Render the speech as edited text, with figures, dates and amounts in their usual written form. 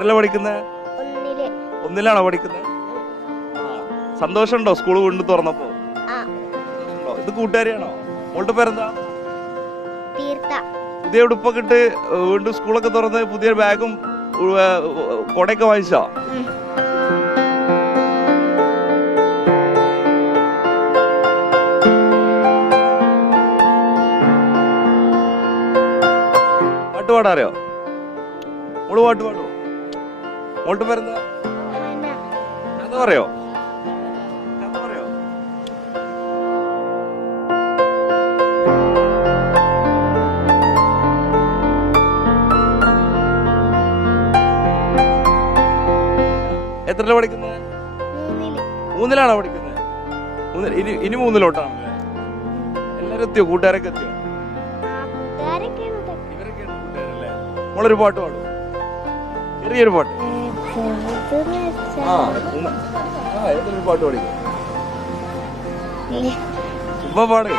എത്രയല്ല പഠിക്കുന്നത്? ഒന്നിലാണോ പഠിക്കുന്നത്? സന്തോഷമുണ്ടോ സ്കൂൾ കൊണ്ട് തുറന്നപ്പോ? ഇത് കൂട്ടുകാരിയാണോ? മോളുടെ പേരെന്താ? പുതിയ ഉടുപ്പൊക്കെ ഇട്ട് വീണ്ടും സ്കൂളൊക്കെ തുറന്ന് പുതിയ ബാഗും കൊടയൊക്കെ വാങ്ങിച്ചോ? പാട്ട് പാടാറിയോ? മോള് പാട്ട് പാടുവോ? മോളുടെ പേരെന്താ? കഥ പറയോ? കഥ പറയോ? എത്രയിലാ പഠിക്കുന്നത്? മൂന്നിലാണോ പഠിക്കുന്നത്? ഇനി മൂന്നിലോട്ടാണല്ലേ? എല്ലാരും എത്തിയോ? കൂട്ടുകാരൊക്കെ എത്തിയോ? ഇവരൊക്കെയാണ് കൂട്ടുകാരല്ലേ? മോളൊരു പാട്ട് പാടും, ചെറിയൊരു പാട്ട്. ഏതൊരു പാട്ട് പാടിക്കോ? പാട്.